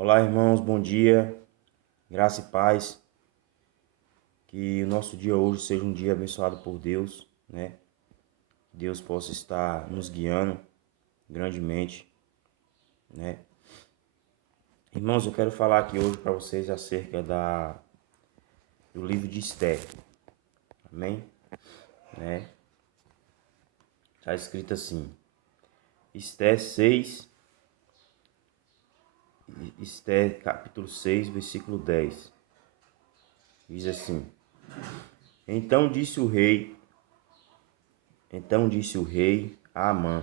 Olá, irmãos, bom dia, graça e paz. Que o nosso dia hoje seja um dia abençoado por Deus, né? Que Deus possa estar nos guiando grandemente, né? Irmãos, eu quero falar aqui hoje para vocês acerca do livro de Esté, amém? Né? Está escrito assim, Esté 6, Esté capítulo 6, versículo 10. Diz assim: Então disse o rei a Amã: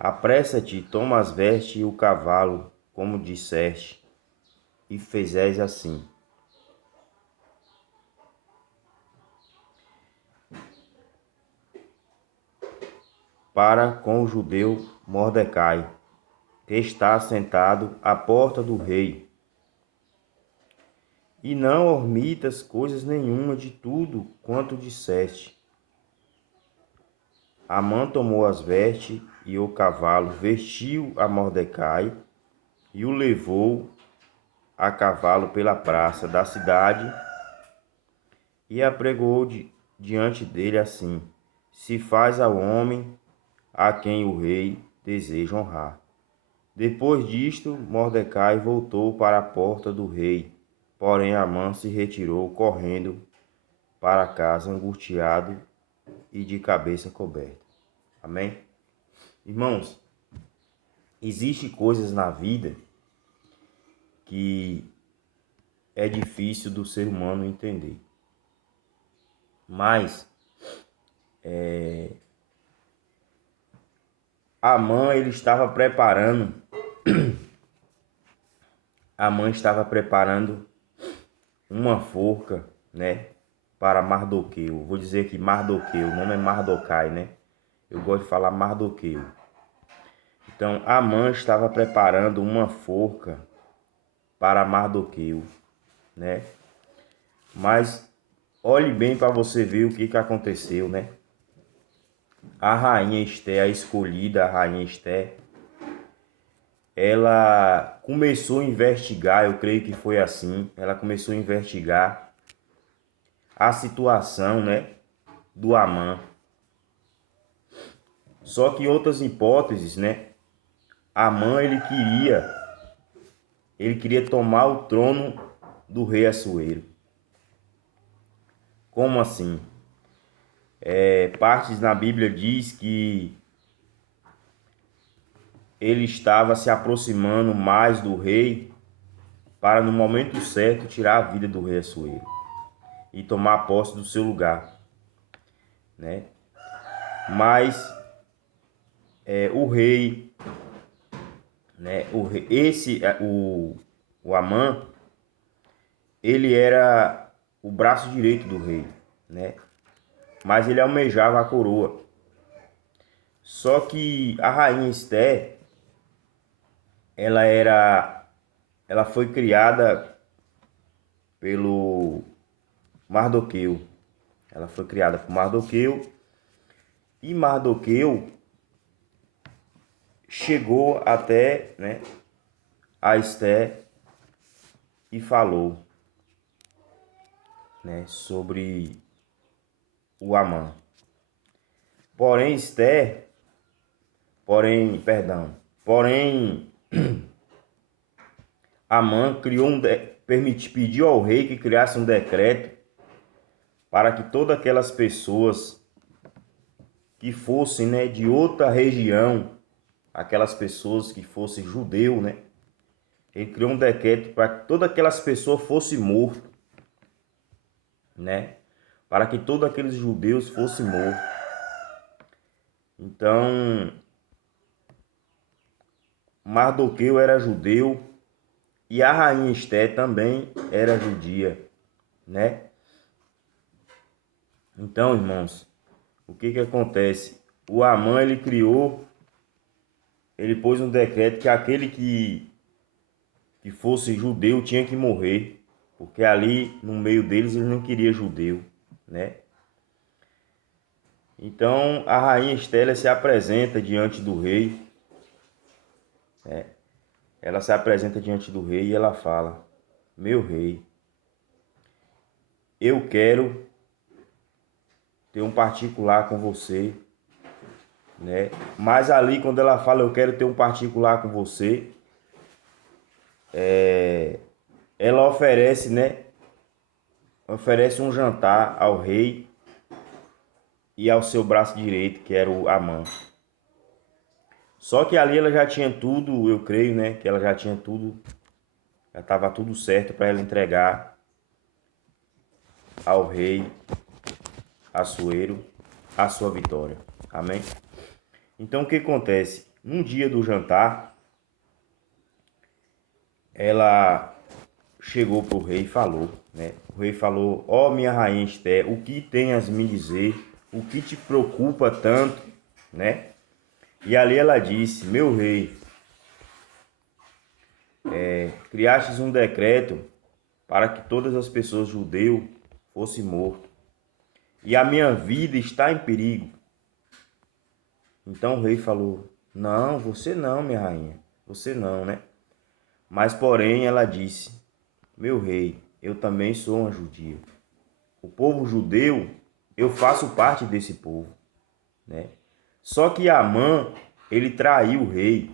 Apressa-te, toma as vestes e o cavalo, como disseste, e fezes assim. Para com o judeu Mordecai, que está sentado à porta do rei, e não omitas coisas nenhuma de tudo quanto disseste. Amã tomou as vestes e o cavalo, vestiu a Mordecai e o levou a cavalo pela praça da cidade e apregou diante dele assim: Se faz ao homem a quem o rei deseja honrar. Depois disto, Mordecai voltou para a porta do rei, porém Amã se retirou correndo para casa, angustiado e de cabeça coberta. Amém? Irmãos, existem coisas na vida que é difícil do ser humano entender. Mas Amã estava preparando uma forca, né, para Mardoqueu. Vou dizer que Mardoqueu, o nome é Mardocai, né? Eu gosto de falar Mardoqueu. Então, Amã estava preparando uma forca para Mardoqueu, né? Mas olhe bem para você ver o que aconteceu, né? A rainha Esté, a escolhida, a rainha Esté, ela começou a investigar, eu creio que foi assim, ela começou a investigar a situação, né, do Amã. Só que em outras hipóteses, né, Amã ele queria tomar o trono do rei Assuero. Como assim? Partes na Bíblia diz que ele estava se aproximando mais do rei para no momento certo tirar a vida do rei Assuero e tomar posse do seu lugar, né? Mas o rei, né? O Amã, ele era o braço direito do rei, né? Mas ele almejava a coroa. Só que a rainha Esté, ela foi criada pelo Mardoqueu. Ela foi criada por Mardoqueu e Mardoqueu chegou até, né, a Esté e falou, né, sobre o Amã. Porém, Esté, porém, Amã pediu ao rei que criasse um decreto para que todas aquelas pessoas que fossem, né, de outra região, aquelas pessoas que fossem judeu, né, ele criou um decreto para que todas aquelas pessoas fossem mortas, né, para que todos aqueles judeus fossem mortos. Então, Mardoqueu era judeu e a rainha Esté também era judia, né? Então, irmãos, o que acontece? O Amã, ele pôs um decreto que aquele que fosse judeu tinha que morrer, porque ali no meio deles ele não queria judeu, né? Então a rainha Estela se apresenta diante do rei, né? ela se apresenta diante do rei e ela fala: meu rei, eu quero ter um particular com você, né? Mas ali, quando ela fala eu quero ter um particular com você, ela oferece, né? Oferece um jantar ao rei e ao seu braço direito, que era o Amã. Só que ali ela já tinha tudo, eu creio, né? Que ela já tinha tudo, já estava tudo certo para ela entregar ao rei Assuero a sua vitória. Amém? Então o que acontece? No dia do jantar, ela chegou para o rei e falou, né? O rei falou: ó, minha rainha Esther, o que tens a me dizer? O que te preocupa tanto, né? E ali ela disse: meu rei, criastes um decreto para que todas as pessoas judeu fossem mortas, e a minha vida está em perigo. Então o rei falou: não, você não, minha rainha, você não, né? Mas porém ela disse: meu rei, eu também sou uma judia. O povo judeu, eu faço parte desse povo, né? Só que Amã, ele traiu o rei.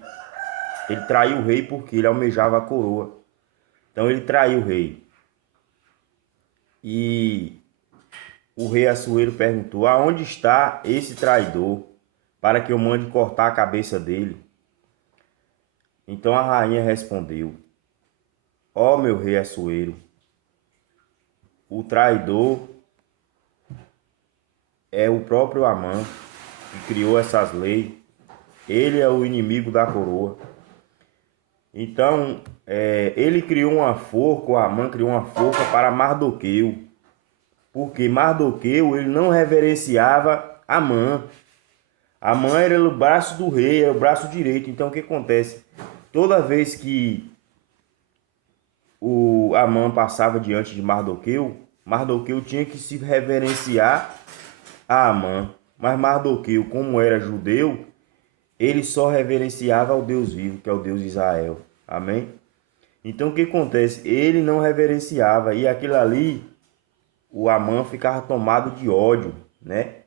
Ele traiu o rei porque ele almejava a coroa. Então ele traiu o rei. E o rei Assuero perguntou: aonde está esse traidor, para que eu mande cortar a cabeça dele? Então a rainha respondeu: ó meu rei Assuero, o traidor é o próprio Amã, que criou essas leis. Ele é o inimigo da coroa. Então, ele criou uma forca, o Amã criou uma forca para Mardoqueu, porque Mardoqueu ele não reverenciava Amã. Amã era o braço do rei, era o braço direito. Então, o que acontece? Toda vez que o Amã passava diante de Mardoqueu, Mardoqueu tinha que se reverenciar a Amã. Mas Mardoqueu, como era judeu, ele só reverenciava ao Deus vivo, que é o Deus de Israel. Amém? Então o que acontece? Ele não reverenciava e aquilo ali, o Amã ficava tomado de ódio, né?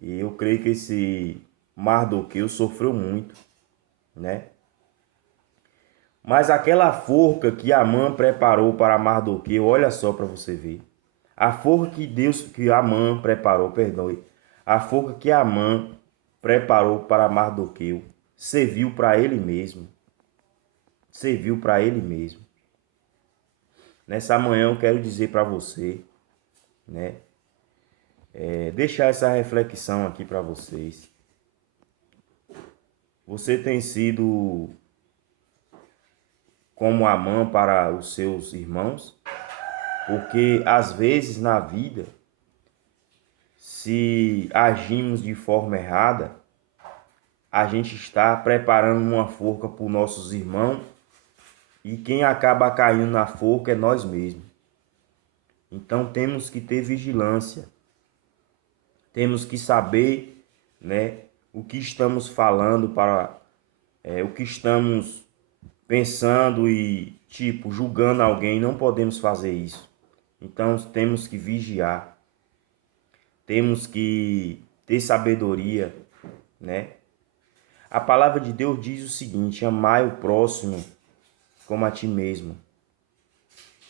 E eu creio que esse Mardoqueu sofreu muito, né? Mas aquela forca que Amã preparou para Mardoqueu, olha só para você ver. A forca que Amã preparou, perdoe. A forca que Amã preparou para Mardoqueu serviu para ele mesmo. Serviu para ele mesmo. Nessa manhã eu quero dizer para você, né? Deixar essa reflexão aqui para vocês. Você tem sido como Amã para os seus irmãos? Porque às vezes na vida, se agimos de forma errada, a gente está preparando uma forca para os nossos irmãos e quem acaba caindo na forca é nós mesmos. Então temos que ter vigilância. Temos que saber, né, o que estamos falando o que estamos pensando e julgando alguém. Não podemos fazer isso. Então temos que vigiar. Temos que ter sabedoria, né? A palavra de Deus diz o seguinte: amai o próximo como a ti mesmo.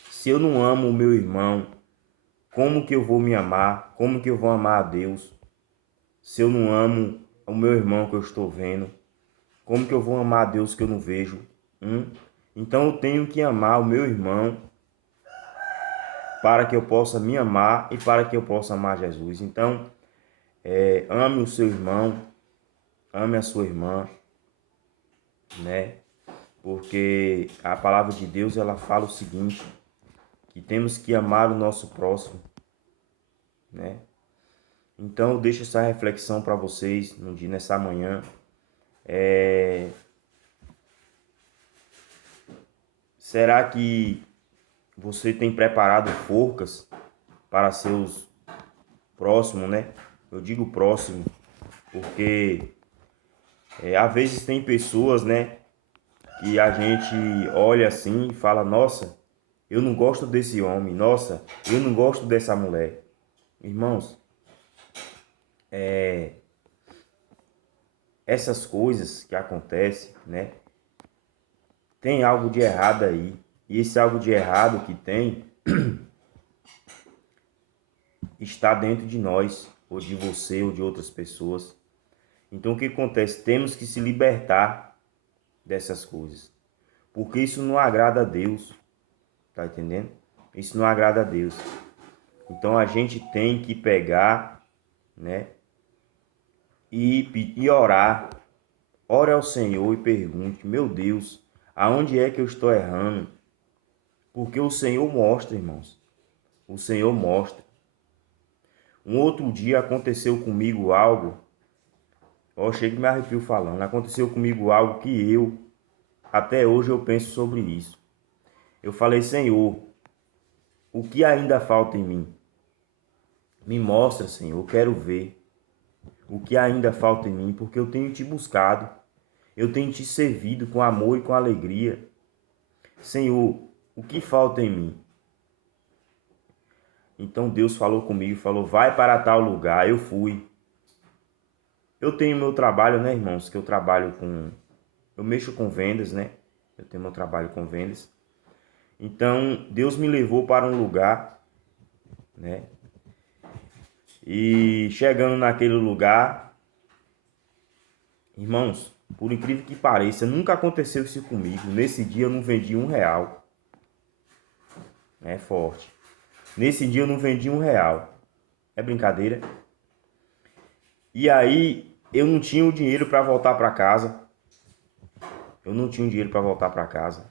Se eu não amo o meu irmão, como que eu vou me amar? Como que eu vou amar a Deus? Se eu não amo o meu irmão que eu estou vendo, como que eu vou amar a Deus que eu não vejo? Então eu tenho que amar o meu irmão para que eu possa me amar e para que eu possa amar Jesus. Então, ame o seu irmão, ame a sua irmã, né? Porque a palavra de Deus ela fala o seguinte, que temos que amar o nosso próximo, né? Então eu deixo essa reflexão para vocês nessa manhã. Será que você tem preparado forcas para seus próximos, né? Eu digo próximo, porque às vezes tem pessoas, né, que a gente olha assim e fala, nossa, eu não gosto desse homem, nossa, eu não gosto dessa mulher. Irmãos, essas coisas que acontecem, né? Tem algo de errado aí. E esse algo de errado que tem está dentro de nós, ou de você, ou de outras pessoas. Então o que acontece? Temos que se libertar dessas coisas. Porque isso não agrada a Deus. Tá entendendo? Isso não agrada a Deus. Então a gente tem que pegar, né? E orar. Ore ao Senhor e pergunte, meu Deus, aonde é que eu estou errando? Porque o Senhor mostra, irmãos. O Senhor mostra. Um outro dia aconteceu comigo algo, ó, chega e me arrepio falando, aconteceu comigo algo que até hoje eu penso sobre isso. Eu falei, Senhor, o que ainda falta em mim? Me mostra, Senhor, eu quero ver o que ainda falta em mim, porque eu tenho te buscado, eu tenho te servido com amor e com alegria. Senhor, o que falta em mim? Então Deus falou comigo, falou, vai para tal lugar. Eu fui. Eu tenho meu trabalho, né, irmãos, que eu mexo com vendas, né? Eu tenho meu trabalho com vendas. Então, Deus me levou para um lugar, né? E chegando naquele lugar, irmãos, por incrível que pareça, nunca aconteceu isso comigo. Nesse dia eu não vendi R$ 1. É forte. Nesse dia eu não vendi R$ 1. É brincadeira? E aí eu não tinha o dinheiro para voltar para casa. Eu não tinha dinheiro para voltar para casa.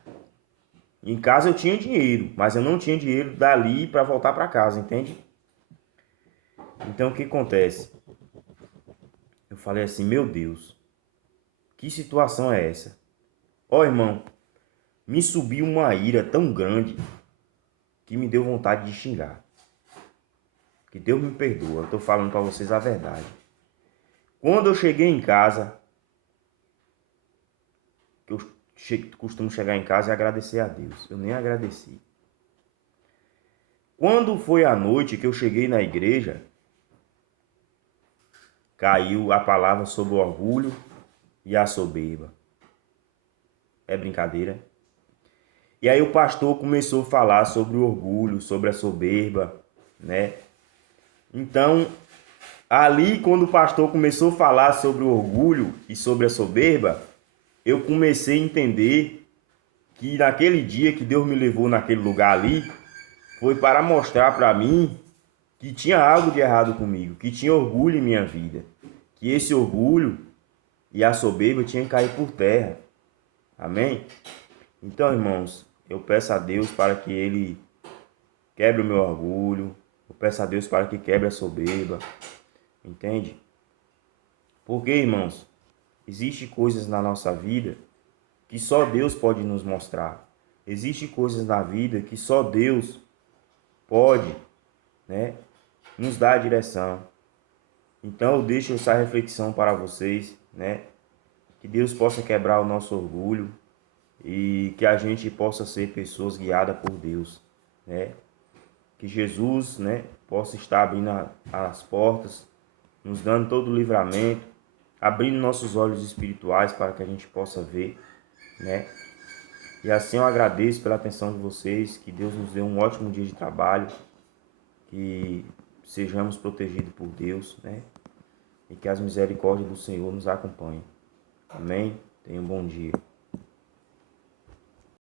Em casa eu tinha dinheiro, mas eu não tinha dinheiro dali para voltar para casa, entende? Então o que acontece? Eu falei assim, meu Deus, que situação é essa? Ó, irmão, me subiu uma ira tão grande que me deu vontade de xingar. Que Deus me perdoa, eu tô falando para vocês a verdade. Quando eu cheguei em casa, que eu costumo chegar em casa e agradecer a Deus, eu nem agradeci. Quando foi a noite que eu cheguei na igreja, caiu a palavra sobre o orgulho e a soberba. É brincadeira? E aí o pastor começou a falar sobre o orgulho, sobre a soberba, né? Então, ali quando o pastor começou a falar sobre o orgulho e sobre a soberba, eu comecei a entender que naquele dia que Deus me levou naquele lugar ali, foi para mostrar para mim que tinha algo de errado comigo, que tinha orgulho em minha vida, que esse orgulho e a soberba tinham que cair por terra. Amém? Então, irmãos, eu peço a Deus para que Ele quebre o meu orgulho, eu peço a Deus para que quebre a soberba, entende? Porque, irmãos, existem coisas na nossa vida que só Deus pode nos mostrar. Existem coisas na vida que só Deus pode, né, nos dar a direção. Então eu deixo essa reflexão para vocês, né? Que Deus possa quebrar o nosso orgulho e que a gente possa ser pessoas guiadas por Deus, né? Que Jesus, né, possa estar abrindo as portas, nos dando todo o livramento, abrindo nossos olhos espirituais para que a gente possa ver, né? E assim eu agradeço pela atenção de vocês, que Deus nos dê um ótimo dia de trabalho, que sejamos protegidos por Deus, né? E que as misericórdias do Senhor nos acompanhem. Amém? Tenha um bom dia.